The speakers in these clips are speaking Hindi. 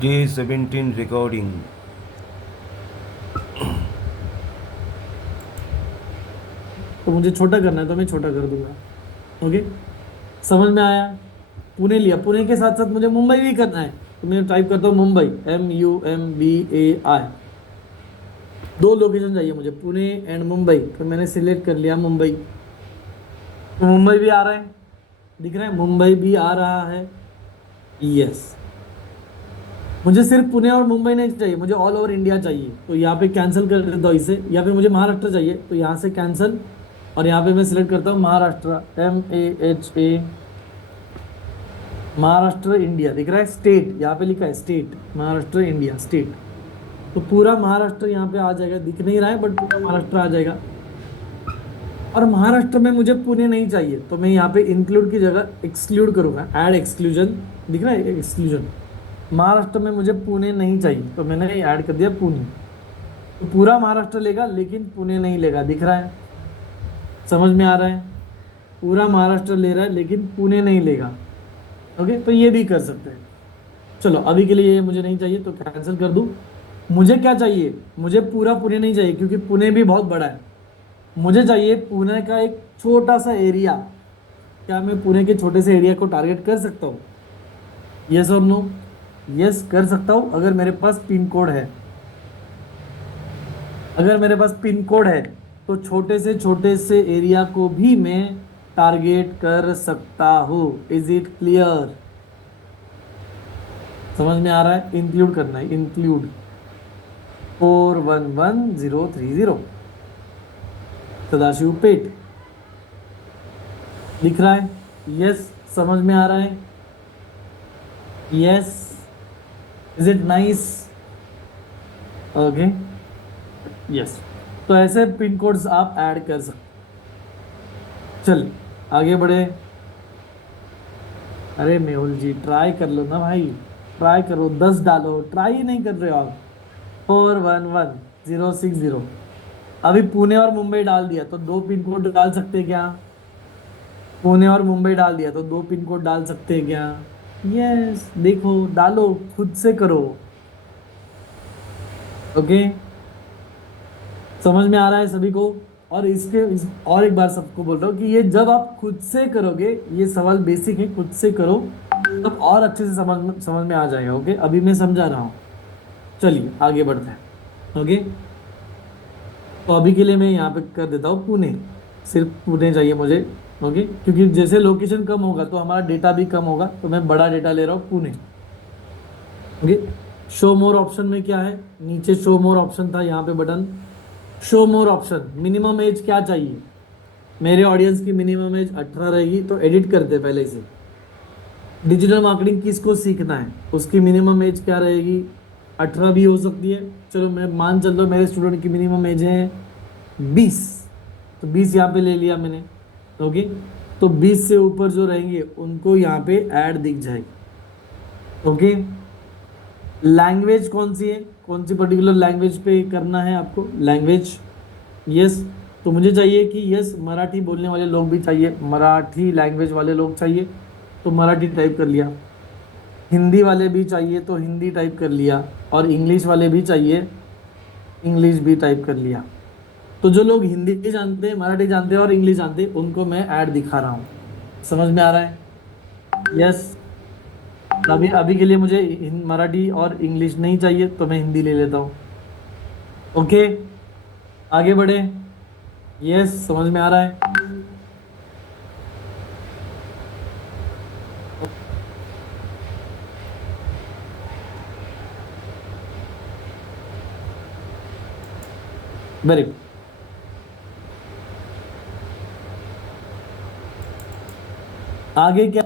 Day 17 recording. तो मुझे छोटा करना है तो मैं छोटा कर दूंगा। ओके, समझ में आया। पुणे लिया, पुणे के साथ साथ मुझे मुंबई भी करना है, तो मैं टाइप करता हूँ मुंबई, MUMBAI। दो लोकेशन चाहिए मुझे, पुणे एंड मुंबई, तो मैंने सिलेक्ट कर लिया मुंबई। तो मुंबई भी आ रहा है, दिख रहा है, मुंबई भी आ रहा है। यस, मुझे सिर्फ पुणे और मुंबई नहीं चाहिए, मुझे ऑल ओवर इंडिया चाहिए। तो यहाँ पे कैंसिल कर देता हूँ इसे, या फिर मुझे महाराष्ट्र चाहिए तो यहाँ से कैंसिल, और यहाँ पे मैं सिलेक्ट करता हूँ महाराष्ट्र, MAHA, महाराष्ट्र इंडिया। दिख रहा है स्टेट, यहाँ पे लिखा है स्टेट, महाराष्ट्र इंडिया स्टेट। तो पूरा महाराष्ट्र यहाँ पे आ जाएगा, दिख नहीं रहा है बट पूरा महाराष्ट्र आ जाएगा। और महाराष्ट्र में मुझे पुणे नहीं चाहिए, तो मैं यहाँ पे इंक्लूड की जगह एक्सक्लूड करूंगा, ऐड एक्सक्लूजन। दिख रहा है एक्सक्लूजन, महाराष्ट्र में मुझे पुणे नहीं चाहिए तो मैंने ऐड कर दिया पुणे। तो पूरा महाराष्ट्र लेगा लेकिन पुणे नहीं लेगा, दिख रहा है, समझ में आ रहा है। पूरा महाराष्ट्र ले रहा है लेकिन पुणे नहीं लेगा। ओके, तो ये भी कर सकते हैं। चलो अभी के लिए ये मुझे नहीं चाहिए तो कैंसिल कर दूं। मुझे क्या चाहिए, मुझे पूरा पुणे नहीं चाहिए क्योंकि पुणे भी बहुत बड़ा है। मुझे चाहिए पुणे का एक छोटा सा एरिया। क्या मैं पुणे के छोटे से एरिया को टारगेट कर सकता हूँ? यस और नो? यस, कर सकता हूँ अगर मेरे पास पिन कोड है। अगर मेरे पास पिन कोड है तो छोटे से एरिया को भी मैं टारगेट कर सकता हूँ। Is it clear? समझ में आ रहा है? इंक्लूड करना है, इंक्लूड 411030 सदाशिव पेट। दिख रहा है? यस, समझ में आ रहा है? Yes, is it nice? Okay, yes. तो ऐसे पिन कोड्स आप ऐड कर सकते। चलिए आगे बढ़े। अरे मेहुल जी ट्राई कर लो ना भाई, ट्राई करो, 10 डालो, ट्राई ही नहीं कर रहे हो आप। 411060। अभी पुणे और मुंबई डाल दिया तो दो पिन कोड डाल सकते हैं क्या? पुणे और मुंबई डाल दिया तो दो पिन कोड डाल सकते हैं क्या? यस, देखो, डालो, खुद से करो। ओके, समझ में आ रहा है सभी को? और और एक बार सबको बोल रहा हूँ कि ये जब आप खुद से करोगे, ये सवाल बेसिक है, खुद से करो तब और अच्छे से समझ में आ जाएगा। ओके, अभी मैं समझा रहा हूँ। चलिए आगे बढ़ते हैं। ओके, तो अभी के लिए मैं यहाँ पे कर देता हूँ पुणे, सिर्फ पुणे चाहिए मुझे। ओके, क्योंकि जैसे लोकेशन कम होगा तो हमारा डेटा भी कम होगा, तो मैं बड़ा डेटा ले रहा हूँ पुणे। ओके, शो मोर ऑप्शन में क्या है, नीचे शो मोर ऑप्शन था, यहाँ पे बटन शो मोर ऑप्शन। मिनिमम एज क्या चाहिए? मेरे ऑडियंस की मिनिमम एज 18 रहेगी, तो एडिट करते पहले इसे। डिजिटल मार्केटिंग किसको सीखना है उसकी मिनिमम एज क्या रहेगी? 18 भी हो सकती है। चलो मैं मान चल लो मेरे स्टूडेंट की मिनिमम एज है 20, तो 20 यहाँ पे ले लिया मैंने। ओके, तो 20 से ऊपर जो रहेंगे उनको यहाँ पे ऐड दिख जाएगी। ओके, लैंग्वेज कौन सी है, कौन सी पर्टिकुलर लैंग्वेज पे करना है आपको? Language, yes. तो मुझे चाहिए कि यस मराठी बोलने वाले लोग भी चाहिए, मराठी लैंग्वेज वाले लोग चाहिए, तो मराठी टाइप कर लिया। हिंदी वाले भी चाहिए तो हिंदी टाइप कर लिया, और इंग्लिश वाले भी चाहिए, इंग्लिश भी टाइप कर लिया। तो जो लोग हिंदी जानते हैं, मराठी जानते हैं और इंग्लिश जानते हैं, उनको मैं ऐड दिखा रहा हूँ। समझ में आ रहा है? यस। अभी अभी के लिए मुझे मराठी और इंग्लिश नहीं चाहिए तो मैं हिंदी ले लेता हूँ। ओके, आगे बढ़े। यस, समझ में आ रहा है? Very good. आगे क्या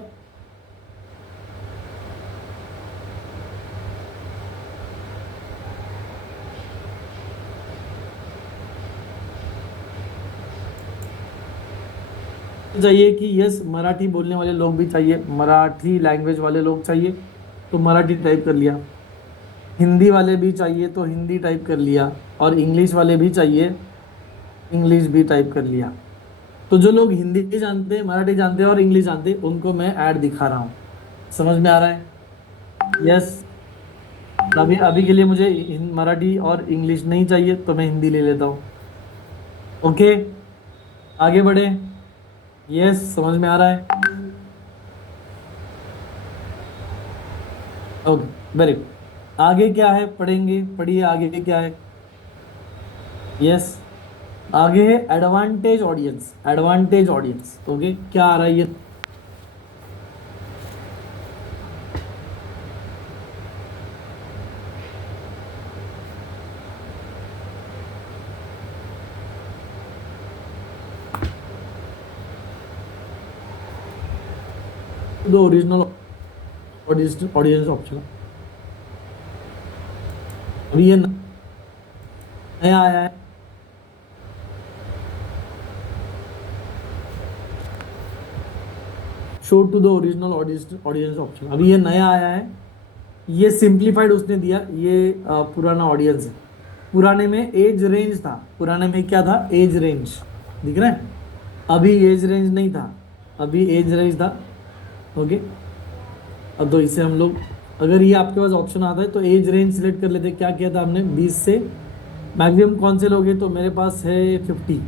चाहिए कि यस मराठी बोलने वाले लोग भी चाहिए, मराठी लैंग्वेज वाले लोग चाहिए, तो मराठी टाइप कर लिया। हिंदी वाले भी चाहिए तो हिंदी टाइप कर लिया, और इंग्लिश वाले भी चाहिए, इंग्लिश भी टाइप कर लिया। तो जो लोग हिंदी जानते हैं, मराठी जानते हैं और इंग्लिश जानते हैं, उनको मैं ऐड दिखा रहा हूँ। समझ में आ रहा है? यस। अभी अभी के लिए मुझे मराठी और इंग्लिश नहीं चाहिए, तो मैं हिंदी ले लेता हूँ। ओके, आगे बढ़े। यस, समझ में आ रहा है? Okay, very good. आगे क्या है पढ़ेंगे, पढ़िए आगे क्या है। यस, आगे है advantage audience. Advantage audience, okay, क्या आ रहा है ये? दो ओरिजिनल ऑडियंस ऑप्शन, अभी ये नया आया है। Show to the original audience option, अभी ये नया आया है। ये सिंप्लीफाइड उसने दिया, ये पुराना ऑडियंस है। पुराने में एज रेंज था, पुराने में क्या था? एज रेंज, दिख रहा है? अभी एज रेंज नहीं था, अभी एज रेंज था। ओके, अब तो इसे हम लोग, अगर ये आपके पास ऑप्शन आता है तो एज रेंज सिलेक्ट कर लेते। क्या किया था हमने? 20 से मैक्सिमम कौन से लोग हैं, तो मेरे पास है 50।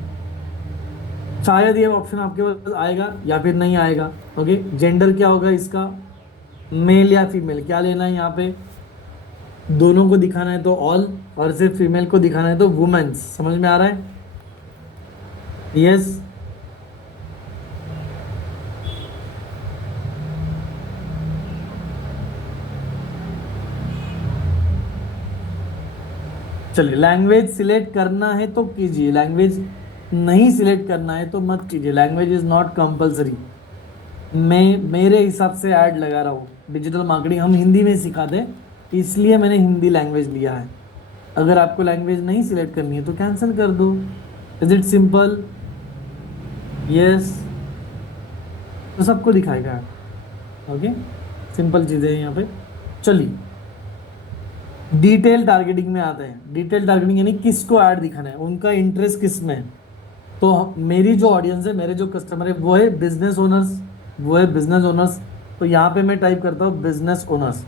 शायद ये ऑप्शन आपके पास आएगा या फिर नहीं आएगा। ओके, जेंडर क्या होगा इसका? मेल या फीमेल, क्या लेना है यहाँ पे? दोनों को दिखाना है तो ऑल, और सिर्फ फीमेल को दिखाना है तो वुमेन्स। समझ में आ रहा है? यस। चलिए, लैंग्वेज सिलेक्ट करना है तो कीजिए, लैंग्वेज नहीं सिलेक्ट करना है तो मत कीजिए। Language is not compulsory. मैं मेरे हिसाब से ऐड लगा रहा हूँ। डिजिटल मार्केटिंग हम हिंदी में सिखाते हैं, इसलिए मैंने हिंदी लैंग्वेज लिया है। अगर आपको लैंग्वेज नहीं सिलेक्ट करनी है तो कैंसिल कर दो। Is it simple? यस, तो सबको दिखाएगा। ओके, सिंपल चीज़ें हैं यहाँ पे। चलिए, डिटेल टारगेटिंग में आते हैं। डिटेल टारगेटिंग यानी किसको ऐड दिखाना है, उनका इंटरेस्ट किस में है। तो मेरी जो ऑडियंस है, मेरे जो कस्टमर है, वो है बिजनेस ओनर्स, वो है बिजनेस ओनर्स। तो यहाँ पे मैं टाइप करता हूँ बिजनेस ओनर्स।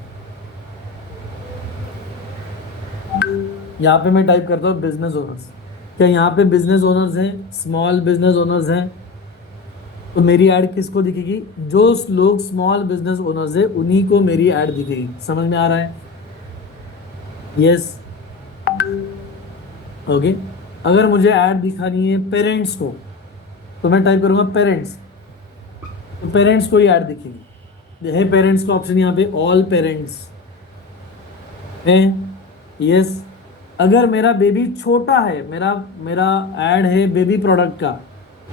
यहाँ पे मैं टाइप करता हूँ बिजनेस ओनर्स। क्या यहाँ पे बिजनेस ओनर्स हैं, स्मॉल बिजनेस ओनर्स हैं? तो मेरी ऐड किसको दिखेगी? जो लोग स्मॉल बिजनेस ओनर्स है उन्हीं को मेरी ऐड दिखेगी। समझ में आ रहा है? यस। ओके, अगर मुझे ऐड दिखानी है पेरेंट्स को, तो मैं टाइप करूंगा पेरेंट्स, तो पेरेंट्स को ही ऐड दिखेगी। है पेरेंट्स का ऑप्शन यहाँ पे, ऑल पेरेंट्स है। यस, अगर मेरा बेबी छोटा है, मेरा मेरा ऐड है बेबी प्रोडक्ट का,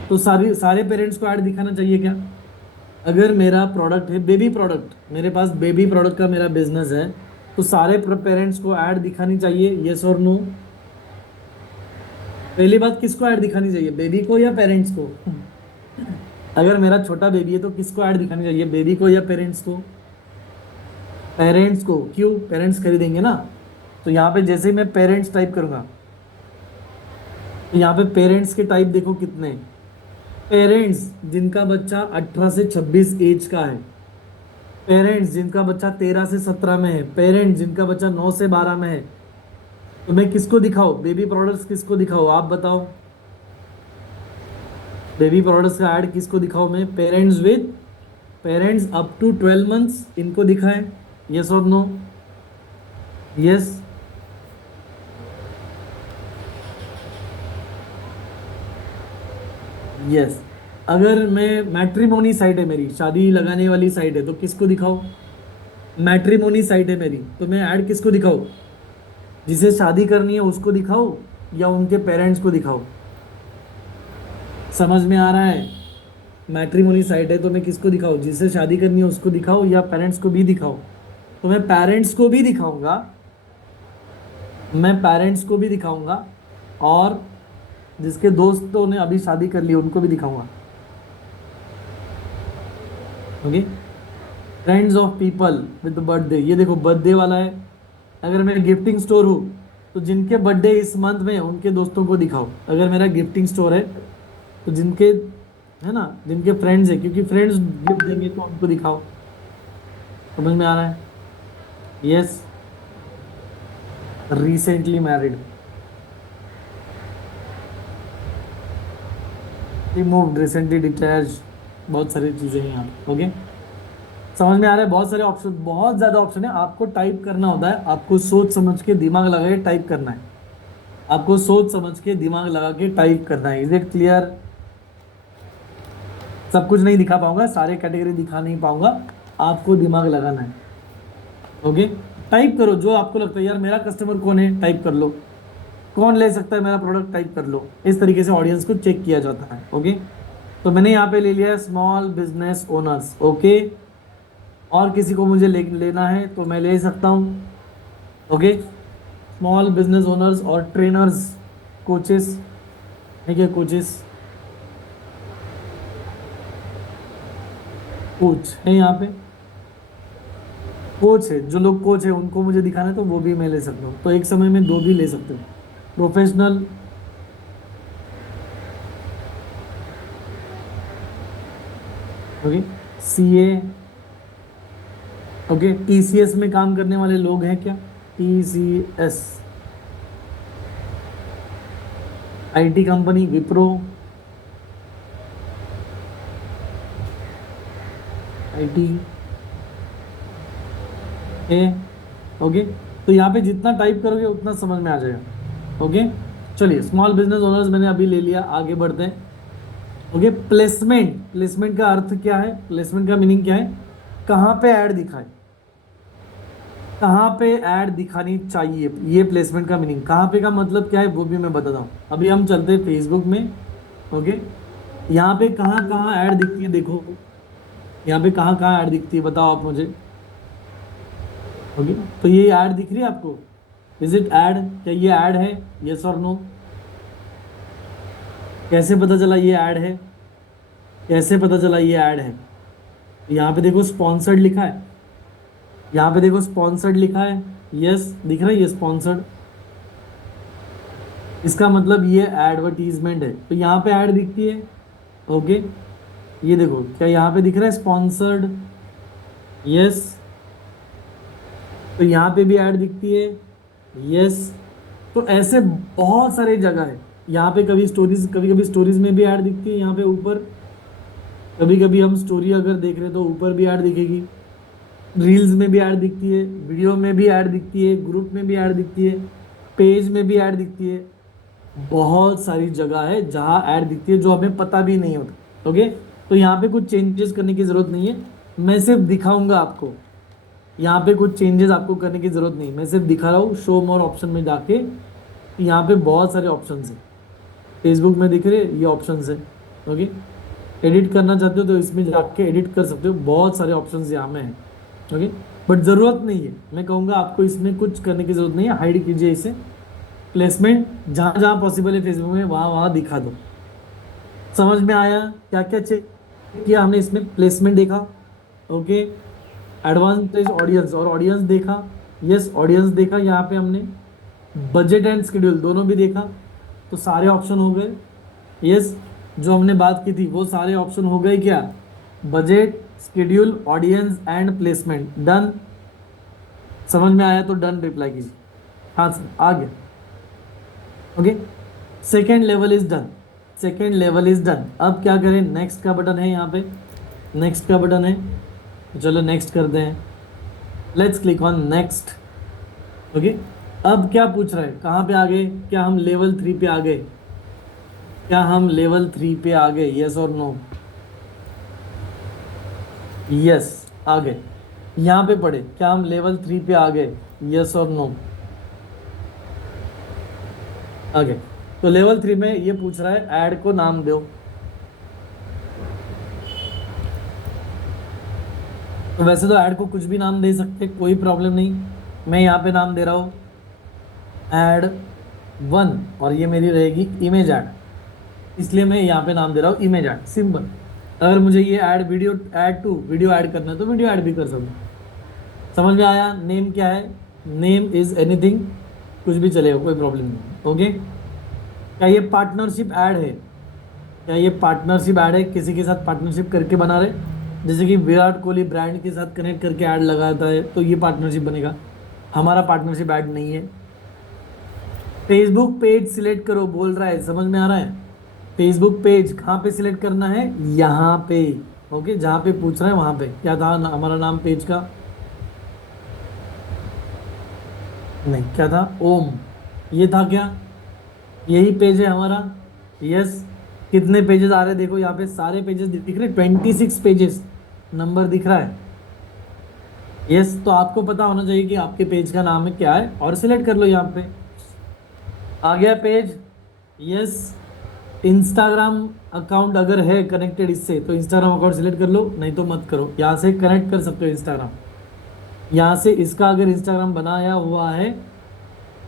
तो सारे पेरेंट्स को ऐड दिखाना चाहिए क्या? अगर मेरा प्रोडक्ट है बेबी प्रोडक्ट, मेरे पास बेबी प्रोडक्ट का मेरा बिजनेस है, तो सारे पेरेंट्स को ऐड दिखानी चाहिए। यस और नो? पहली बात, किसको ऐड दिखानी चाहिए, बेबी को या पेरेंट्स को? अगर मेरा छोटा बेबी है तो किसको ऐड दिखानी चाहिए, बेबी को या पेरेंट्स को? पेरेंट्स को। क्यों? पेरेंट्स खरीदेंगे ना। तो यहाँ पे जैसे ही मैं पेरेंट्स टाइप करूंगा, तो यहाँ पे पेरेंट्स के टाइप देखो कितने। पेरेंट्स जिनका बच्चा 18 से 26 एज का है, पेरेंट्स जिनका बच्चा 13 से 17 में है, पेरेंट्स जिनका बच्चा 9 से 12 में है। तो मैं किसको दिखाऊं, बेबी प्रोडक्ट्स किसको दिखाऊं, आप बताओ। बेबी प्रोडक्ट्स का ऐड किसको दिखाऊं मैं? पेरेंट्स अप टू 12 मंथ्स, इनको दिखाएं। यस और नो? यस। यस, अगर मैं मैट्रिमोनी साइट है मेरी, शादी लगाने वाली साइट है, तो किसको दिखाऊं? मैट्रिमोनी साइट है मेरी, तो मैं ऐड किसको दिखाऊं? जिसे शादी करनी है उसको दिखाओ या उनके पेरेंट्स को दिखाओ? समझ में आ रहा है? मैट्रिमोनी साइट है तो मैं किसको दिखाऊं? जिसे शादी करनी है उसको दिखाओ या पेरेंट्स को भी दिखाओ? तो मैं पेरेंट्स को भी दिखाऊंगा, मैं पेरेंट्स को भी दिखाऊंगा, और जिसके दोस्तों ने अभी शादी कर ली उनको भी दिखाऊंगा। Okay, friends of people with birthday, ये देखो बर्थडे वाला है। अगर मैं गिफ्टिंग स्टोर हूँ तो जिनके बर्थडे इस मंथ में है उनके दोस्तों को दिखाओ। अगर मेरा गिफ्टिंग स्टोर है तो जिनके, है ना, जिनके फ्रेंड्स है, क्योंकि फ्रेंड्स गिफ्ट देंगे तो उनको दिखाओ। समझ में आ रहा है? Yes. Recently married, removed, recently detached, बहुत सारी चीज़ें हैं यहाँ पे। ओके, समझ में आ रहा है? बहुत सारे ऑप्शन, बहुत ज़्यादा ऑप्शन है। आपको टाइप करना होता है, आपको सोच समझ के दिमाग लगा के टाइप करना है, आपको सोच समझ के दिमाग लगा के टाइप करना है। Is it clear? सब कुछ नहीं दिखा पाऊंगा, सारे कैटेगरी दिखा नहीं पाऊंगा, आपको दिमाग लगाना है। ओके, टाइप करो जो आपको लगता है, यार मेरा कस्टमर कौन है, टाइप कर लो, कौन ले सकता है मेरा प्रोडक्ट, टाइप कर लो। इस तरीके से ऑडियंस को चेक किया जाता है। ओके, तो मैंने यहाँ पे ले लिया स्मॉल बिजनेस ओनर्स। ओके, और किसी को मुझे लेना है तो मैं ले सकता हूँ। ओके, स्मॉल बिजनेस ओनर्स और ट्रेनर्स, कोचेस, ठीक है, कोचेस, कोच है यहाँ पे, कोच है, जो लोग कोच है उनको मुझे दिखाना है तो वो भी मैं ले सकता हूँ, तो एक समय में दो भी ले सकते हूँ। Professional, okay, CA, okay, TCS में काम करने वाले लोग हैं क्या, TCS, IT company, Wipro, IT है। ओके, तो यहाँ पे जितना टाइप करोगे उतना समझ में आ जाएगा। ओके, चलिए, स्मॉल बिजनेस ओनर्स मैंने अभी ले लिया, आगे बढ़ते हैं। ओके, प्लेसमेंट, प्लेसमेंट का अर्थ क्या है, प्लेसमेंट का मीनिंग क्या है, कहाँ पे ऐड दिखाए, कहाँ पे ऐड दिखानी चाहिए, ये प्लेसमेंट का मीनिंग। कहाँ पे का मतलब क्या है वो भी मैं बताता हूँ। अभी हम चलते हैं फेसबुक में। ओके, यहाँ पे कहाँ कहाँ ऐड दिखती है, देखो यहाँ पे कहाँ कहाँ ऐड दिखती है, बताओ आप मुझे। ओके, तो ये ऐड दिख रही है आपको, इज इट ऐड, क्या ये ऐड है, यस और नो? कैसे पता चला ये ऐड है, कैसे पता चला ये ऐड है? यहाँ पे देखो स्पॉन्सर्ड लिखा है, यहाँ पे देखो स्पॉन्सर्ड लिखा है, यस दिख रहा है ये स्पॉन्सर्ड, इसका मतलब ये एडवर्टीजमेंट है, तो यहाँ पे ऐड दिखती है। ओके, ये देखो, क्या यहाँ पे दिख रहा है स्पॉन्सर्ड, यस, तो यहाँ पे भी ऐड दिखती है, यस। तो ऐसे बहुत सारे जगह है, यहाँ पे कभी स्टोरीज, कभी कभी स्टोरीज में भी ऐड दिखती है, यहाँ पे ऊपर, कभी कभी हम स्टोरी अगर देख रहे हैं तो ऊपर भी ऐड दिखेगी, रील्स में भी ऐड दिखती है, वीडियो में भी ऐड दिखती है, ग्रुप में भी ऐड दिखती है, पेज में भी ऐड दिखती है। बहुत सारी जगह है जहाँ ऐड दिखती है जो हमें पता भी नहीं होता। ओके, तो यहाँ पे कुछ चेंजेस करने की ज़रूरत नहीं है, मैं सिर्फ दिखाऊंगा आपको, यहाँ पे कुछ चेंजेस आपको करने की ज़रूरत नहीं, मैं सिर्फ दिखा रहा हूँ। शो मोर ऑप्शन में जाके यहाँ पे बहुत सारे ऑप्शन हैं, फेसबुक में दिख रहे ये ऑप्शन है। ओके, एडिट करना चाहते हो तो इसमें जाके एडिट कर सकते हो, बहुत सारे ऑप्शन यहाँ में हैं। ओके, बट ज़रूरत नहीं है, मैं कहूँगा आपको इसमें कुछ करने की ज़रूरत नहीं है, हाइड कीजिए इसे। प्लेसमेंट जहाँ जहाँ पॉसिबल है फेसबुक में वहाँ वहाँ दिखा दो। समझ में आया क्या क्या चेक किया हमने इसमें? प्लेसमेंट देखा, ओके, एडवांटेज ऑडियंस और ऑडियंस देखा, यस ऑडियंस देखा, यहाँ पे हमने बजट एंड शेड्यूल दोनों भी देखा, तो सारे ऑप्शन हो गए। यस, जो हमने बात की थी वो सारे ऑप्शन हो गए क्या, budget, schedule, audience and placement, done. समझ में आया तो डन रिप्लाई कीजिए, हाँ सर आ गया। Okay, second level is done, second level is done. अब क्या करें, नेक्स्ट का बटन है यहाँ पे, नेक्स्ट का बटन है, चलो नेक्स्ट करते हैं, let's click on next. Okay, अब क्या पूछ रहा है, कहाँ पे आ गए, क्या हम लेवल 3 पे आ गए, क्या हम लेवल 3 पे आ गए, यस और नो? यस आ गए, यहाँ पे पढ़े, क्या हम लेवल 3 पे आ गए, यस और नो? आ गए। तो लेवल 3 में ये पूछ रहा है ऐड को नाम दो, तो वैसे तो ऐड को कुछ भी नाम दे सकते, कोई प्रॉब्लम नहीं। मैं यहाँ पे नाम दे रहा हूँ ऐड 1 और ये मेरी रहेगी इमेज ऐड, इसलिए मैं यहाँ पे नाम दे रहा हूँ इमेज ऐड, सिंपल। अगर मुझे ये add video add to video add करना है तो वीडियो ऐड भी कर सकूँ। समझ में आया? नेम क्या है, नेम इज एनीथिंग, कुछ भी चलेगा, कोई प्रॉब्लम नहीं। ओके, क्या ये पार्टनरशिप ऐड है, क्या ये पार्टनरशिप ऐड है, किसी के साथ पार्टनरशिप करके बना रहे, जैसे कि विराट कोहली ब्रांड के साथ कनेक्ट करके ऐड लगाता है तो ये पार्टनरशिप बनेगा। हमारा पार्टनरशिप ऐड नहीं है, फेसबुक पेज सिलेक्ट करो बोल रहा है, समझ में आ रहा है? फेसबुक पेज कहाँ पे सिलेक्ट करना है? यहाँ पे। ओके, जहाँ पे पूछ रहा है वहां पे। क्या था हमारा नाम पेज का? नहीं, क्या था? ओम। ये था क्या? यही पेज है हमारा। यस। कितने पेजेस आ रहे हैं देखो यहाँ पे, सारे पेजेस दिख रहे, 26 पेजेस नंबर दिख रहा है। यस, तो आपको पता होना चाहिए कि आपके पेज का नाम है क्या है, और सिलेक्ट कर लो यहाँ पे। आ गया पेज। यस। इंस्टाग्राम अकाउंट अगर है कनेक्टेड इससे, तो इंस्टाग्राम अकाउंट सिलेक्ट कर लो, नहीं तो मत करो। यहाँ से कनेक्ट कर सकते हो इंस्टाग्राम। यहाँ से इसका अगर इंस्टाग्राम बनाया हुआ है,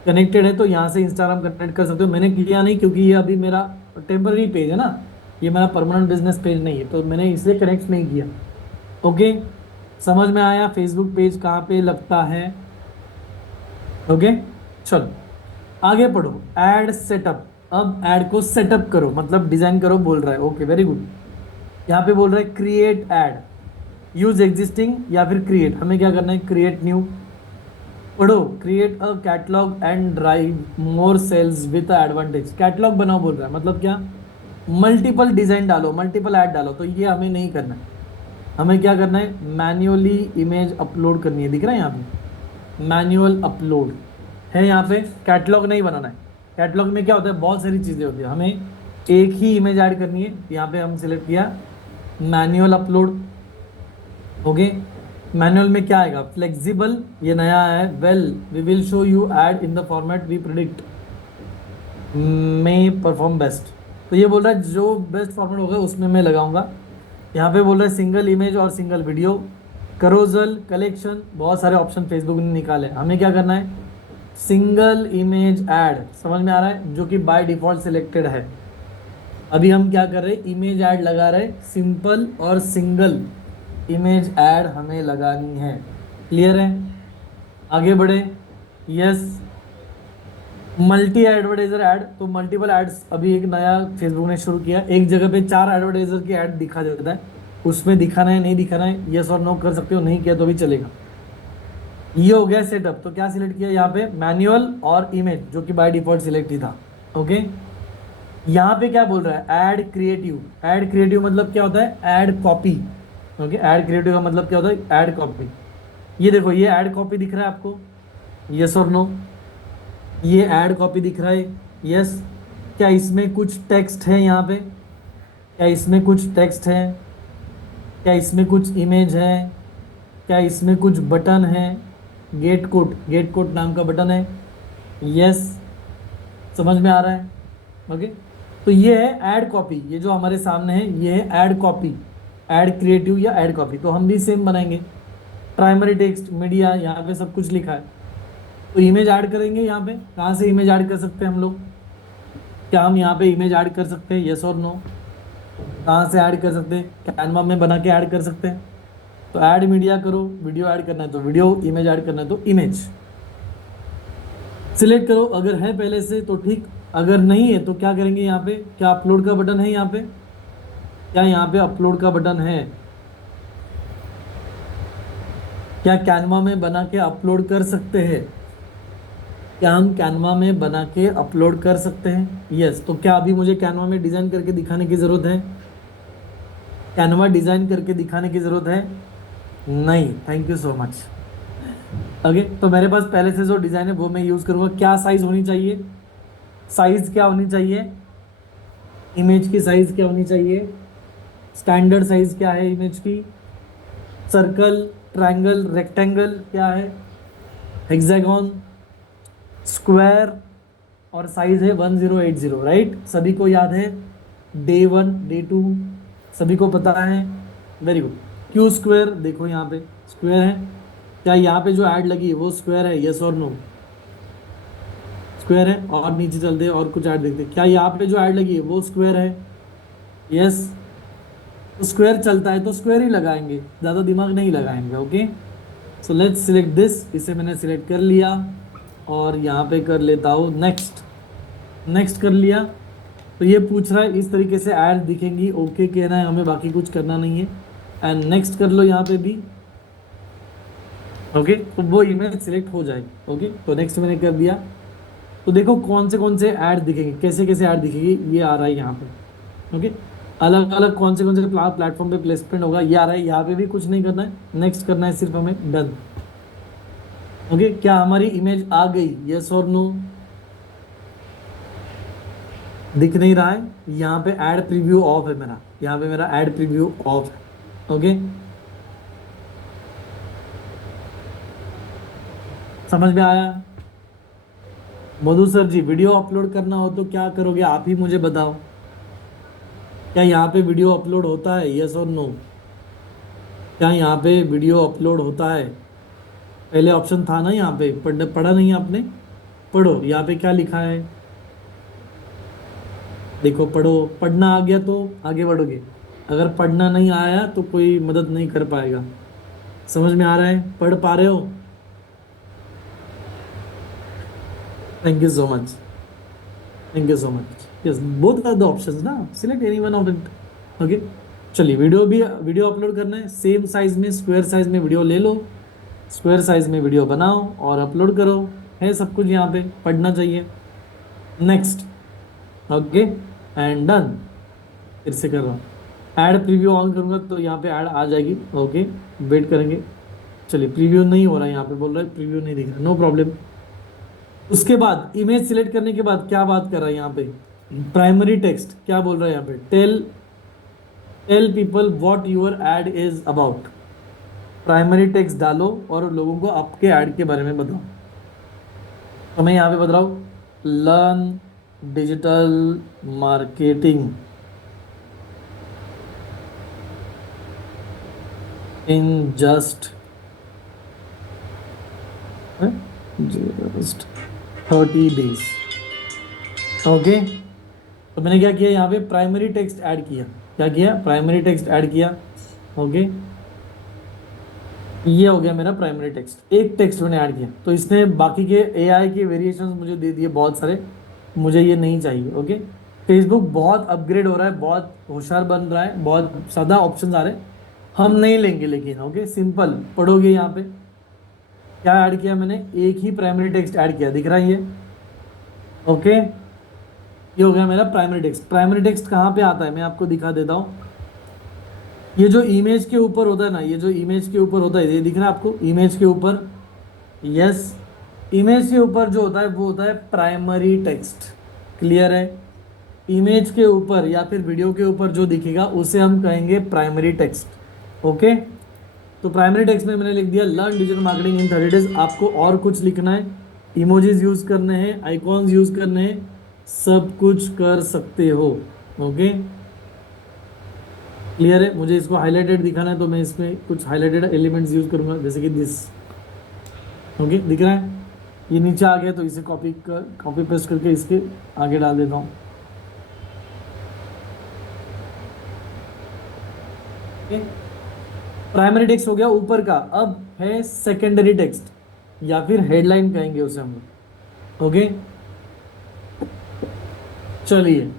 कनेक्टेड है, तो यहाँ से इंस्टाग्राम कनेक्ट कर सकते हो। मैंने किया नहीं क्योंकि ये अभी मेरा टेम्पररी पेज है ना, ये मेरा परमानेंट बिजनेस पेज नहीं है, तो मैंने इसलिए कनेक्ट नहीं किया। ओके, समझ में आया फेसबुक पेज कहाँ पे लगता है? ओके, चलो आगे पढ़ो। Ad setup. अब ऐड को सेटअप करो, मतलब डिजाइन करो बोल रहा है। Okay, very good. यहाँ पे बोल रहा है क्रिएट एड, यूज एग्जिस्टिंग या फिर क्रिएट। हमें क्या करना है? Create new. पढ़ो। Create a catalogue and drive more sales with advantage. Catalogue बनाओ बोल रहा है, मतलब क्या? मल्टीपल डिजाइन डालो, मल्टीपल ऐड डालो, तो ये हमें नहीं करना है। हमें क्या करना है? मैन्युअली इमेज अपलोड करनी है। दिख रहा है यहाँ पे मैन्युअल अपलोड है, यहाँ पे कैटलॉग नहीं बनाना है। कैटलॉग में क्या होता है? बहुत सारी चीज़ें होती है, हमें एक ही इमेज ऐड करनी है। यहाँ पे हम सिलेक्ट किया मैन्युअल अपलोड। ओके, मैनुअल में क्या आएगा? फ्लेक्सिबल, ये नया है। Well we will show you ad in the format we predict may perform best. तो ये बोल रहा है जो बेस्ट फॉर्मेट होगा उसमें मैं लगाऊंगा। यहाँ पे बोल रहा है सिंगल इमेज और सिंगल वीडियो, करोजल, कलेक्शन, बहुत सारे ऑप्शन फेसबुक ने निकाले। हमें क्या करना है? Single image add. समझ में आ रहा है? जो कि बाय डिफॉल्ट सिलेक्टेड है। अभी हम क्या कर रहे हैं? इमेज ऐड लगा रहे, सिंपल और सिंगल इमेज ऐड हमें लगानी है। क्लियर है? आगे बढ़े। यस। मल्टी एडवर्टाइजर ऐड, तो मल्टीपल एड्स अभी एक नया फेसबुक ने शुरू किया। एक जगह पे 4 एडवर्टाइजर की ऐड दिखा देता है, उसमें दिखाना है नहीं दिखाना है, यस और नो कर सकते हो, नहीं किया तो भी चलेगा। ये हो गया सेटअप। तो क्या सिलेक्ट किया यहाँ पे? मैनुअल और इमेज, जो कि बाय डिफॉल्ट सिलेक्ट ही था। ओके, यहाँ पे क्या बोल रहा है? Add creative. ऐड क्रिएटिव मतलब क्या होता है? Add copy. Okay, add creative का मतलब क्या होता है? Add copy. ये देखो, ये ऐड कॉपी दिख रहा है आपको? यस और नो? ये ऐड कॉपी दिख रहा है? यस। क्या इसमें कुछ टेक्स्ट है यहाँ पे? क्या इसमें कुछ टेक्स्ट है? क्या इसमें कुछ इमेज है? क्या इसमें कुछ बटन है? गेट कोड, गेट कोड नाम का बटन है। यस, समझ में आ रहा है? ओके, तो ये है ऐड कॉपी। ये जो हमारे सामने है ये है ऐड कॉपी, ऐड क्रिएटिव या ऐड कॉपी। तो हम भी सेम बनाएंगे। प्राइमरी टेक्स्ट, मीडिया, यहाँ पे सब कुछ लिखा है। तो इमेज ऐड करेंगे यहाँ पे। कहाँ से इमेज ऐड कर सकते हैं हम लोग? क्या हम यहाँ पे इमेज ऐड कर सकते हैं? यस और नो? कहाँ से ऐड कर सकते हैं? कैनवा में बना के ऐड कर सकते हैं। तो ऐड मीडिया करो, वीडियो ऐड करना है तो वीडियो, इमेज ऐड करना है तो इमेज। सिलेक्ट करो, अगर है पहले से तो ठीक, अगर नहीं है तो क्या करेंगे? यहाँ पे क्या अपलोड का बटन है? यहाँ पे क्या यहाँ पे अपलोड का बटन है? क्या कैनवा में बना के अपलोड कर सकते हैं? क्या हम कैनवा में बना के अपलोड कर सकते हैं? यस। तो क्या अभी मुझे कैनवा में डिज़ाइन करके दिखाने की ज़रूरत है? कैनवा डिज़ाइन करके दिखाने की ज़रूरत है? नहीं। Thank you so much. Okay, तो मेरे पास पहले से जो डिज़ाइन है वो मैं यूज़ करूँगा। क्या साइज़ होनी चाहिए? साइज़ क्या होनी चाहिए? इमेज की साइज़ क्या होनी चाहिए? स्टैंडर्ड साइज़ क्या है इमेज की? सर्कल, ट्रायंगल, रेक्टेंगल क्या है? हेक्सागोन, स्क्वायर, और साइज है 1080। राइट, सभी को याद है? डे 1, डे 2 सभी को पता है। Very good. क्यू स्क्वायर, देखो यहाँ पे स्क्वायर है। क्या यहाँ पे जो ऐड लगी है वो स्क्वायर है? यस और नो? स्क्वायर है। और नीचे चलते हैं और कुछ ऐड देखते हैं। क्या यहाँ पे जो ऐड लगी है वो स्क्वायर है? यस। तो स्क्वायर चलता है तो स्क्वायर ही लगाएंगे, ज़्यादा दिमाग नहीं लगाएंगे। Okay, so let's select this. इसे मैंने सिलेक्ट कर लिया और यहाँ पे कर लेता हूँ नेक्स्ट। नेक्स्ट कर लिया। तो ये पूछ रहा है इस तरीके से ऐड दिखेंगी। ओके कहना है हमें, बाकी कुछ करना नहीं है। एंड नेक्स्ट कर लो यहाँ पे भी। ओके, तो वो इमेज सिलेक्ट हो जाएगी। ओके, तो नेक्स्ट मैंने कर दिया। तो देखो कौन से ऐड दिखेंगे, कैसे कैसे ऐड दिखेगी, ये आ रहा है यहाँ पे। ओके, अलग अलग कौन से प्लेटफॉर्म पे प्लेसमेंट होगा, ये आ रहा है। यहाँ पे भी कुछ नहीं करना है, नेक्स्ट करना है सिर्फ हमें, डन। ओके, क्या हमारी इमेज आ गई, यस और नो? दिख नहीं रहा है, यहाँ पे ऐड प्रीव्यू ऑफ है मेरा, यहाँ पे मेरा ऐड प्रीव्यू ऑफ है। ओके, समझ में आया? मधु सर जी, वीडियो अपलोड करना हो तो क्या करोगे, आप ही मुझे बताओ। क्या यहाँ पे वीडियो अपलोड होता है, यस और नो? क्या यहाँ पे वीडियो अपलोड होता है? पहले ऑप्शन था ना यहाँ पे, पढ़ा नहीं आपने? पढ़ो, यहाँ पे क्या लिखा है, देखो पढ़ो। पढ़ना आ गया तो आगे बढ़ोगे, अगर पढ़ना नहीं आया तो कोई मदद नहीं कर पाएगा। समझ में आ रहा है? पढ़ पा रहे हो? Thank you so much, thank you so much. Yes, both are the options ना, select any one of it. Okay, चलिए, वीडियो अपलोड करना है, सेम साइज में, स्क्वायर साइज में वीडियो ले लो, स्क्वायर साइज में वीडियो बनाओ और अपलोड करो, है सब कुछ यहाँ पे, पढ़ना चाहिए। Next, okay and done. फिर से कर रहा हूँ, ऐड प्रीव्यू ऑन करूँगा तो यहाँ पे ऐड आ जाएगी। ओके, वेट करेंगे। चलिए, प्रीव्यू नहीं हो रहा है, यहाँ पे बोल रहा है प्रीव्यू नहीं दिख रहा, नो प्रॉब्लम। उसके बाद इमेज सिलेक्ट करने के बाद क्या बात कर रहा है यहाँ पे, प्राइमरी टेक्स्ट क्या बोल रहा है यहाँ पे, tell people what your ad is about. Primary text डालो और लोगों को आपके ऐड के बारे में बताओ। तो मैं यहाँ पे बता रहा हूँ, learn digital marketing in just 30 days. Okay, तो मैंने क्या किया, यहाँ पे प्राइमरी टेक्स्ट ऐड किया। क्या किया? प्राइमरी टेक्स्ट ऐड किया। ओके, ये हो गया मेरा प्राइमरी टेक्स्ट, एक टेक्स्ट मैंने ऐड किया। तो इसने बाकी के एआई के वेरिएशंस मुझे दे दिए बहुत सारे, मुझे ये नहीं चाहिए। ओके, फेसबुक बहुत अपग्रेड हो रहा है, बहुत होशियार बन रहा है, बहुत ज़्यादा ऑप्शन आ रहे हैं, हम नहीं लेंगे लेकिन। ओके, सिंपल पढ़ोगे। यहाँ पे क्या ऐड किया मैंने, एक ही प्राइमरी टेक्स्ट ऐड किया, दिख रहा है ये। ओके, ये हो गया मेरा प्राइमरी टेक्स्ट। प्राइमरी टेक्स्ट कहाँ पे आता है, मैं आपको दिखा देता हूँ। ये जो इमेज के ऊपर होता है ना, ये जो इमेज के ऊपर होता है, ये दिख रहा है आपको, इमेज के ऊपर। यस, इमेज के ऊपर जो होता है वो होता है प्राइमरी टेक्स्ट। क्लियर है? इमेज के ऊपर या फिर वीडियो के ऊपर जो दिखेगा उसे हम कहेंगे प्राइमरी टेक्स्ट। ओके, तो प्राइमरी टेक्स्ट में मैंने लिख दिया learn digital marketing in 30 days. आपको और कुछ लिखना है, इमोजीज यूज करने हैं, आइकॉन्स यूज करने हैं, सब कुछ कर सकते हो। ओके, क्लियर है? मुझे इसको हाईलाइटेड दिखाना है तो मैं इसमें कुछ हाईलाइटेड एलिमेंट्स यूज करूंगा, जैसे कि दिस। ओके, दिख रहा है? ये नीचे आ गया तो इसे कॉपी पेस्ट करके इसके आगे डाल देता हूँ। प्राइमरी टेक्स्ट हो गया ऊपर का, अब है सेकेंडरी टेक्स्ट या फिर हेडलाइन कहेंगे उसे हम लोग। ओके, चलिए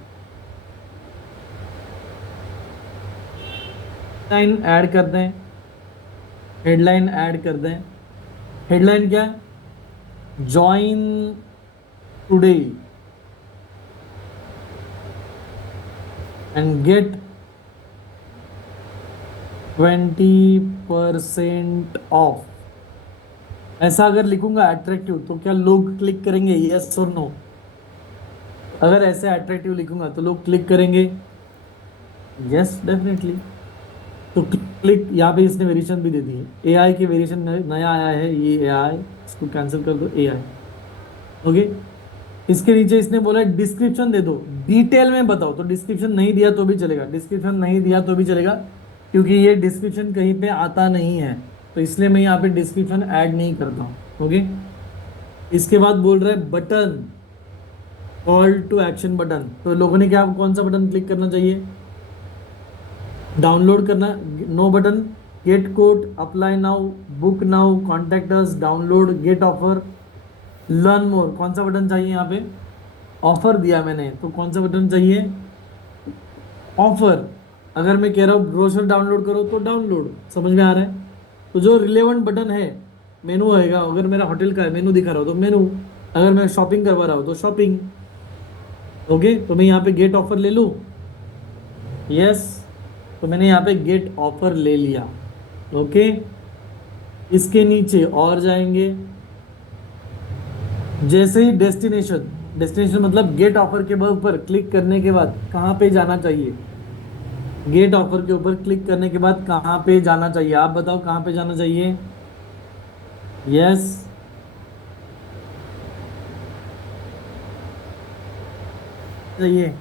हेडलाइन ऐड करते हैं, हेडलाइन ऐड कर दें। हेडलाइन क्या है? Join today and get 20% off. ऐसा अगर लिखूंगा अट्रैक्टिव तो क्या लोग क्लिक करेंगे, यस और नो? अगर ऐसे अट्रैक्टिव लिखूंगा तो लोग क्लिक करेंगे, यस डेफिनेटली। तो क्लिक, यहाँ पे इसने वेरिएशन भी दे दी है, एआई के वेरिएशन नया आया है, ये एआई, इसको कैंसिल कर दो, एआई। ओके, इसके नीचे इसने बोला डिस्क्रिप्शन दे दो, डिटेल में बताओ। तो डिस्क्रिप्शन नहीं दिया तो भी चलेगा, डिस्क्रिप्शन नहीं दिया तो भी चलेगा, क्योंकि ये डिस्क्रिप्शन कहीं पे आता नहीं है, तो इसलिए मैं यहाँ पे डिस्क्रिप्शन ऐड नहीं करता हूँ। ओके, इसके बाद बोल रहा है button, call to action button. तो लोगों ने क्या, कौन सा बटन क्लिक करना चाहिए? डाउनलोड करना, no button, get code, apply now, book now, contact us, download, get offer, learn more. कौन सा बटन चाहिए यहाँ पे? ऑफर दिया मैंने तो कौन सा बटन चाहिए? ऑफर। अगर मैं कह रहा हूँ ब्रोशर डाउनलोड करो तो डाउनलोड। समझ में आ रहा है? तो जो रिलेवेंट बटन है, मेनू आएगा, अगर मेरा होटल का है, मेनू दिखा रहा हो तो मेनू, अगर मैं शॉपिंग करवा रहा हूँ तो शॉपिंग। ओके, तो मैं यहाँ पे गेट ऑफर ले लूँ। यस, तो मैंने यहाँ पे गेट ऑफर ले लिया। ओके, इसके नीचे और जाएंगे। जैसे ही डेस्टिनेशन, डेस्टिनेशन मतलब गेट ऑफर के ऊपर क्लिक करने के बाद कहाँ पे जाना चाहिए, गेट ऑफर के ऊपर क्लिक करने के बाद कहाँ पे जाना चाहिए, आप बताओ कहाँ पे जाना चाहिए। यस, चाहिए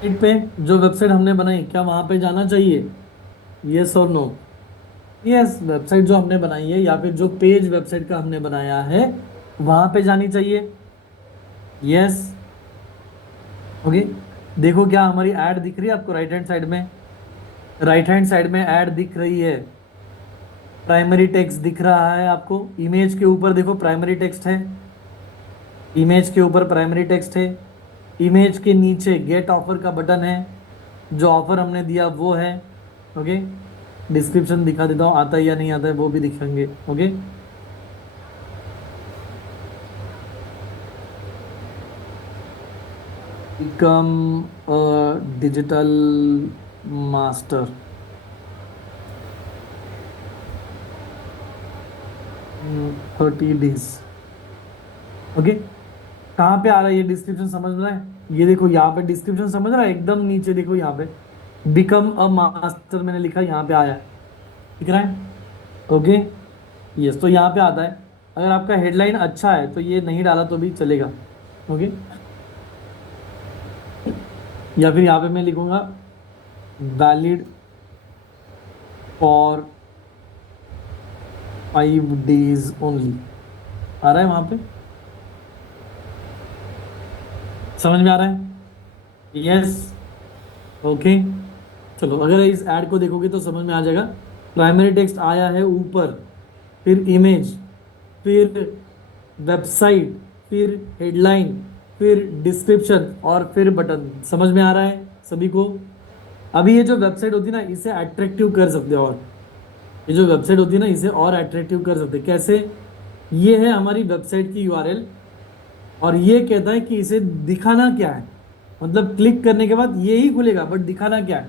वेबसाइट पे, जो वेबसाइट हमने बनाई क्या वहां पे जाना चाहिए? यस और नो? यस, वेबसाइट जो हमने बनाई है या फिर जो पेज वेबसाइट का हमने बनाया है वहां पे जानी चाहिए। यस। ओके, देखो क्या हमारी ऐड दिख रही है आपको राइट हैंड साइड में? राइट हैंड साइड में ऐड दिख रही है, प्राइमरी टेक्स्ट दिख रहा है आपको। इमेज के ऊपर देखो प्राइमरी टेक्स्ट है, इमेज के ऊपर प्राइमरी टेक्स्ट है। इमेज के नीचे गेट ऑफर का बटन है, जो ऑफर हमने दिया वो है। ओके, डिस्क्रिप्शन दिखा देता हूँ, आता है या नहीं आता है वो भी दिखाएंगे। Okay, become a digital master, 30 days। Okay, कहाँ पे आ रहा है ये डिस्क्रिप्शन, समझ रहा है? ये देखो यहाँ पे डिस्क्रिप्शन समझ रहा है, एकदम नीचे देखो यहाँ पे बिकम अ मास्टर मैंने लिखा, यहाँ पे आया है, दिख रहा है? ओके, यस, तो यहाँ पे आता है। अगर आपका हेडलाइन अच्छा है तो ये नहीं डाला तो भी चलेगा। ओके, या फिर यहाँ पे मैं लिखूंगा वैलिड फॉर 5 days ओनली, आ रहा है वहां पे, समझ में आ रहा है? यस। ओके, चलो अगर इस ऐड को देखोगे तो समझ में आ जाएगा। प्राइमरी टेक्स्ट आया है ऊपर, फिर इमेज, फिर वेबसाइट, फिर हेडलाइन, फिर डिस्क्रिप्शन और फिर बटन। समझ में आ रहा है सभी को? अभी ये जो वेबसाइट होती है ना, इसे अट्रैक्टिव कर सकते हो, और ये जो वेबसाइट होती है ना इसे और अट्रैक्टिव कर सकते हैं। कैसे? ये है हमारी वेबसाइट की यूआरएल, और ये कहता है कि इसे दिखाना क्या है, मतलब क्लिक करने के बाद ये ही खुलेगा बट दिखाना क्या है।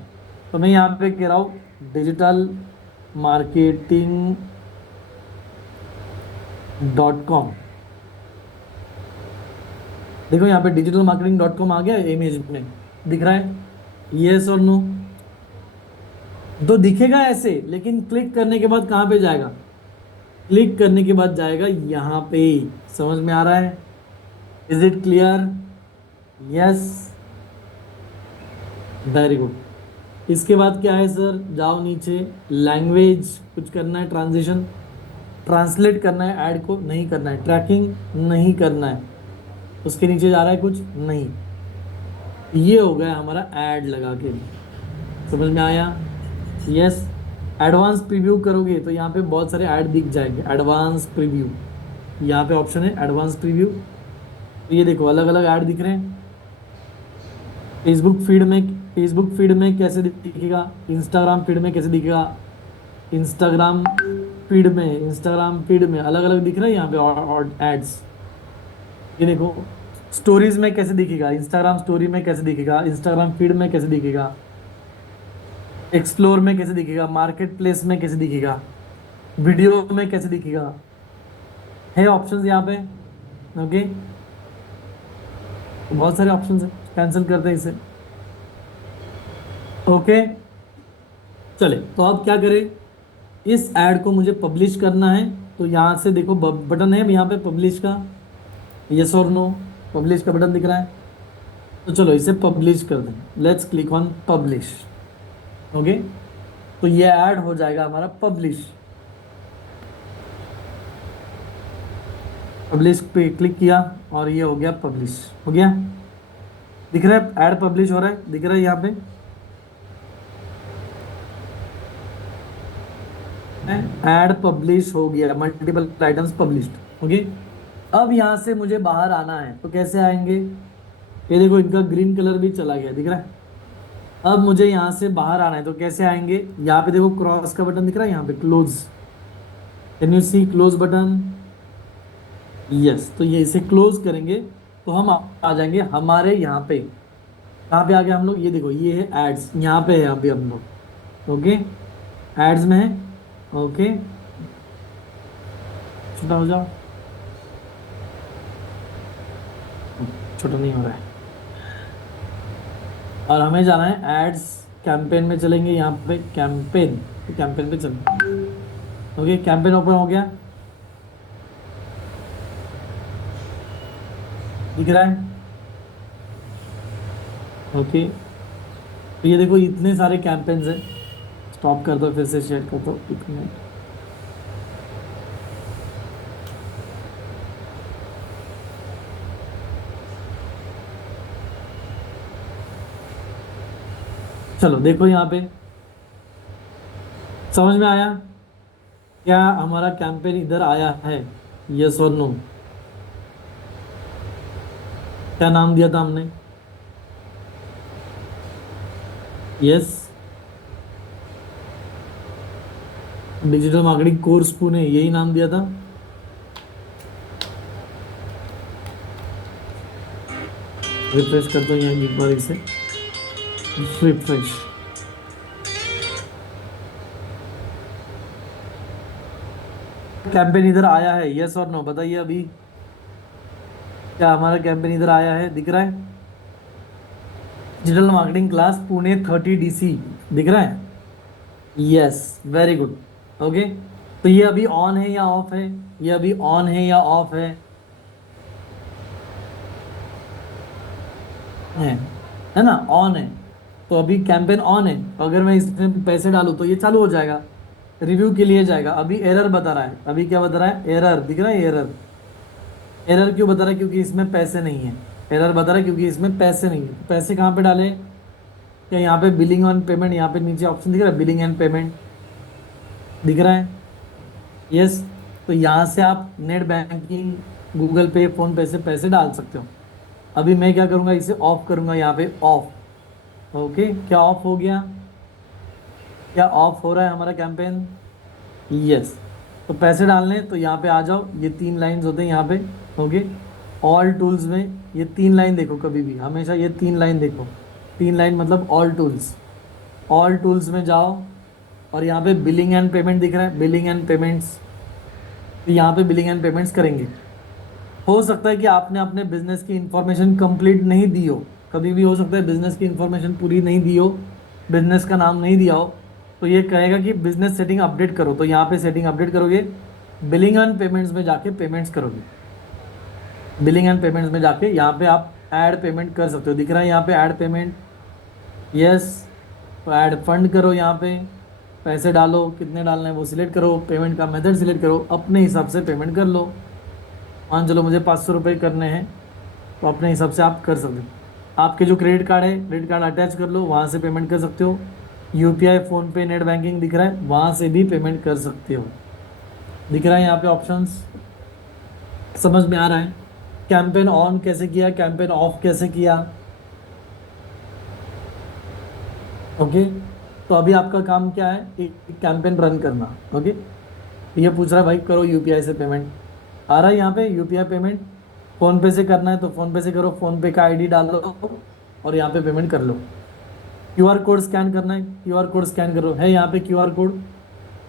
तो मैं यहाँ पे कह रहा हूँ digitalmarketing.com। देखो यहाँ पे digitalmarketing.com आ गया इमेज में, दिख रहा है? यस और नो? तो दिखेगा ऐसे, लेकिन क्लिक करने के बाद कहाँ पे जाएगा? क्लिक करने के बाद जाएगा यहाँ पे। समझ में आ रहा है? Is it clear? Yes, very good. इसके बाद क्या है सर? जाओ नीचे, लैंग्वेज कुछ करना है, ट्रांजिशन ट्रांसलेट करना है, ऐड को नहीं करना है, ट्रैकिंग नहीं करना है, उसके नीचे जा रहा है कुछ नहीं। ये हो गया हमारा ऐड लगा के, समझ में आया? यस। एडवांस प्रीव्यू करोगे तो यहाँ पे बहुत सारे ऐड दिख जाएंगे। एडवांस प्रीव्यू, यहाँ पे ऑप्शन है एडवांस प्रीव्यू, तो ये देखो अलग अलग ऐड दिख रहे हैं। फेसबुक फीड में कैसे दिखेगा, इंस्टाग्राम फीड में कैसे दिखेगा, इंस्टाग्राम फीड में अलग अलग दिख रहा है यहाँ पे और एड्स। ये देखो स्टोरीज में कैसे दिखेगा, इंस्टाग्राम स्टोरी में कैसे दिखेगा, इंस्टाग्राम फीड में कैसे दिखेगा, एक्सप्लोर में कैसे दिखेगा, मार्केट प्लेस में कैसे दिखेगा, वीडियो में कैसे दिखेगा, है ऑप्शंस यहाँ पे। ओके, बहुत सारे ऑप्शंस है, कैंसिल करते हैं इसे। ओके, चले तो अब क्या करें, इस ऐड को मुझे पब्लिश करना है। तो यहाँ से देखो बटन है यहाँ पे पब्लिश का, यस और नो, पब्लिश का बटन दिख रहा है। तो चलो इसे पब्लिश कर दें, let's click on publish. Okay, तो ये ऐड हो जाएगा हमारा पब्लिश। पब्लिश पे क्लिक किया और ये हो गया पब्लिश, हो गया, दिख रहा है ऐड पब्लिश हो रहा है, दिख रहा है यहाँ पे ऐड पब्लिश हो गया, मल्टीपल आइटम्स पब्लिश्ड। ओके, अब यहाँ से मुझे बाहर आना है तो कैसे आएंगे? ये देखो इनका ग्रीन कलर भी चला गया, दिख रहा है? अब मुझे यहाँ से बाहर आना है, तो कैसे आएंगे? यहाँ पे देखो क्रॉस का बटन दिख रहा है, यहाँ पे close, can you see close button? Yes, तो ये इसे क्लोज करेंगे तो हम आ जाएंगे हमारे यहाँ पे। कहाँ पे आ गए हम लोग? ये देखो, ये है एड्स, यहाँ पे है अभी हम लोग। ओके, एड्स में है। ओके, छोटा हो जाओ, छोटा नहीं हो रहा है। और हमें जाना है एड्स, कैंपेन में चलेंगे, यहाँ पे कैंपेन, तो कैंपेन पे चलेंगे। ओके, कैंपेन ओपन हो गया, दिख रहा है? ओके, तो ये देखो इतने सारे कैंपेन्स हैं। स्टॉप कर दो, फिर से शेयर कर दो, 1 मिनट। चलो देखो यहाँ पे, समझ में आया? क्या हमारा कैंपेन इधर आया है? यस और नो? क्या नाम दिया था हमने? Yes, digital marketing course Pune, यही नाम दिया था। रिफ्रेश कर दो यहाँ एक बार इसे, रिफ्रेश। कैंपेन इधर आया है, यस और नो? बताइए अभी, क्या हमारा कैंपेन इधर आया है? दिख रहा है? Digital marketing class Pune 30 DC, दिख रहा है? Yes, very good. ओके, तो ये अभी ऑन है या ऑफ है? ये अभी ऑन है या ऑफ है है ना? ऑन है, तो अभी कैंपेन ऑन है। अगर मैं इसमें पैसे डालूं तो ये चालू हो जाएगा, रिव्यू के लिए जाएगा। अभी एरर बता रहा है, अभी क्या बता रहा है? एरर दिख रहा है? एरर, एरर क्यों बता रहा है? क्योंकि इसमें पैसे नहीं है। एरर बता रहा है क्योंकि इसमें पैसे नहीं है। पैसे कहाँ पे डालें? क्या यहाँ पे बिलिंग एंड पेमेंट, यहाँ पे नीचे ऑप्शन दिख रहा है, बिलिंग एंड पेमेंट, दिख रहा है? यस, तो यहाँ से आप नेट बैंकिंग, गूगल पे, फोन पे से पैसे डाल सकते हो। अभी मैं क्या करूँगा, इसे ऑफ करूँगा, यहाँ पे ऑफ। ओके, क्या ऑफ हो गया? क्या ऑफ हो रहा है हमारा कैंपेन? यस, तो पैसे डालने तो यहाँ पे आ जाओ, ये 3 लाइन्स होते हैं यहाँ पे। ओके, ऑल टूल्स में ये 3 लाइन देखो, कभी भी हमेशा ये 3 लाइन देखो। 3 लाइन मतलब ऑल टूल्स, ऑल टूल्स में जाओ और यहाँ पे बिलिंग एंड पेमेंट दिख रहा है, बिलिंग एंड पेमेंट्स, तो यहाँ पे बिलिंग एंड पेमेंट्स करेंगे। हो सकता है कि आपने अपने बिजनेस की इंफॉर्मेशन कंप्लीट नहीं दी हो, कभी भी हो सकता है बिजनेस की इंफॉर्मेशन पूरी नहीं दी हो, बिजनेस का नाम नहीं दिया हो, तो ये कहेगा कि बिजनेस सेटिंग अपडेट करो, तो यहाँ पे सेटिंग अपडेट करोगे, बिलिंग एंड पेमेंट्स में जाके पेमेंट्स करोगे। बिलिंग एंड पेमेंट्स में जाके यहाँ पे आप ऐड पेमेंट कर सकते हो, दिख रहा है यहाँ पे ऐड पेमेंट? यस, तो ऐड फंड करो, यहाँ पे पैसे डालो, कितने डालना है वो सिलेक्ट करो, पेमेंट का मेथड सिलेक्ट करो, अपने हिसाब से पेमेंट कर लो। मान चलो मुझे 500 रुपये करने हैं, तो अपने हिसाब से आप कर सकते हो। आपके जो क्रेडिट कार्ड है, क्रेडिट कार्ड अटैच कर लो, वहाँ से पेमेंट कर सकते हो। यूपीआई, फ़ोनपे, नेट बैंकिंग दिख रहा है, वहाँ से भी पेमेंट कर सकते हो। दिख रहा है यहाँ पे ऑप्शंस? समझ में आ रहा है? कैंपेन ऑन कैसे किया, कैंपेन ऑफ कैसे किया? ओके, तो अभी आपका काम क्या है? एक कैंपेन रन करना। ओके, ये पूछ रहा है भाई करो यूपीआई से पेमेंट, आ रहा है यहाँ पे यूपीआई पेमेंट। फ़ोन पे से करना है तो फ़ोन पे से करो, फ़ोन पे का आईडी डाल लो और यहाँ पे पेमेंट कर लो। क्यूआर कोड स्कैन करना है, क्यूआर कोड स्कैन करो, है यहाँ पे क्यूआर कोड,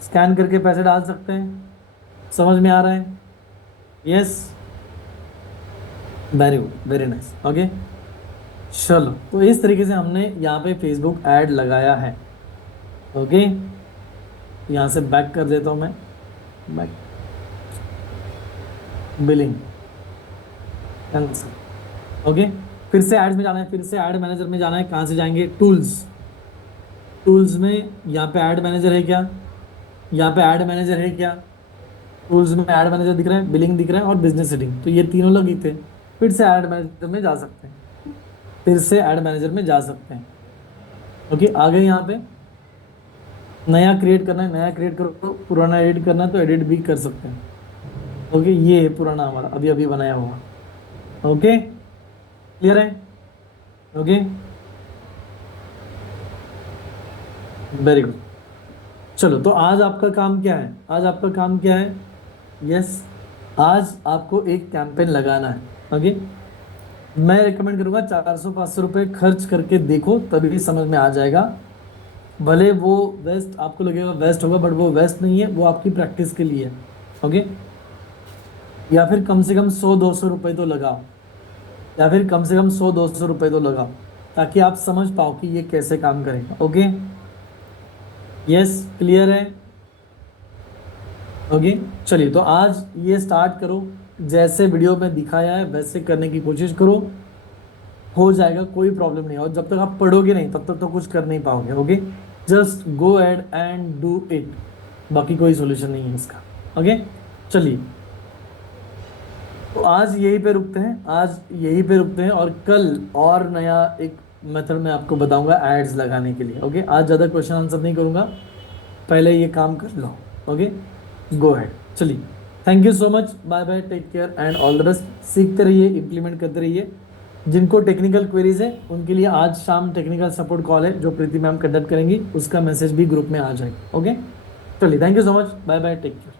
स्कैन करके पैसे डाल सकते हैं। समझ में आ रहा है? Yes, very good, very nice. Okay, चलो, तो इस तरीके से हमने यहाँ पे फेसबुक ऐड लगाया है। ओके, यहाँ से बैक कर देता हूँ मैं, बैक, बिलिंग, कैंसिल। ओके, फिर से एड्स में जाना है, फिर से ऐड मैनेजर में जाना है। कहाँ से जाएंगे? टूल्स, टूल्स में यहाँ पे ऐड मैनेजर है क्या? यहाँ पे ऐड मैनेजर है क्या? टूल्स में ऐड मैनेजर दिख रहा है, बिलिंग दिख रहा है और बिजनेस सेटिंग, तो ये तीनों लगी थे। फिर से ऐड मैनेजर में जा सकते हैं, फिर से ऐड मैनेजर में जा सकते हैं। ओके, आ गए यहाँ पे। नया क्रिएट करना है, नया क्रिएट करो, पुराना एडिट करना है तो एडिट भी कर सकते हैं। ओके, ये है पुराना हमारा अभी अभी बनाया हुआ। ओके, क्लियर है? Okay, very good. चलो, तो आज आपका काम क्या है? आज आपका काम क्या है? यस, आज आपको एक कैंपेन लगाना है। ओके, मैं रिकमेंड करूंगा 400-500 रुपये खर्च करके देखो, तभी समझ में आ जाएगा। भले वो वेस्ट आपको लगेगा वेस्ट होगा, बट वो वेस्ट नहीं है, वो आपकी प्रैक्टिस के लिए है। ओके, या फिर कम से कम 100-200 रुपये तो लगाओ, या फिर कम से कम 100-200 रुपये तो लगाओ, ताकि आप समझ पाओ कि ये कैसे काम करेगा। ओके, यस, क्लियर है? ओके, चलिए, तो आज ये स्टार्ट करो, जैसे वीडियो में दिखाया है वैसे करने की कोशिश करो, हो जाएगा, कोई प्रॉब्लम नहीं है। और जब तक आप पढ़ोगे नहीं तब तक तो कुछ कर नहीं पाओगे। Okay, just go ahead and do it, बाकी कोई सॉल्यूशन नहीं है इसका। ओके, चलिए, तो आज यहीं पे रुकते हैं, आज यहीं पे रुकते हैं, और कल और नया एक मेथड मैं आपको बताऊंगा एड्स लगाने के लिए। ओके, आज ज़्यादा क्वेश्चन आंसर नहीं करूंगा, पहले ये काम कर लो। Okay, go ahead. चलिए, thank you so much, bye bye, take care and all the best. सीखते रहिए, इंप्लीमेंट करते रहिए। जिनको टेक्निकल क्वेरीज है उनके लिए आज शाम टेक्निकल सपोर्ट कॉल है जो प्रीति मैम कंडक्ट करेंगी, उसका मैसेज भी ग्रुप में आ जाएगा। ओके, चलिए, thank you so much, bye bye, take care.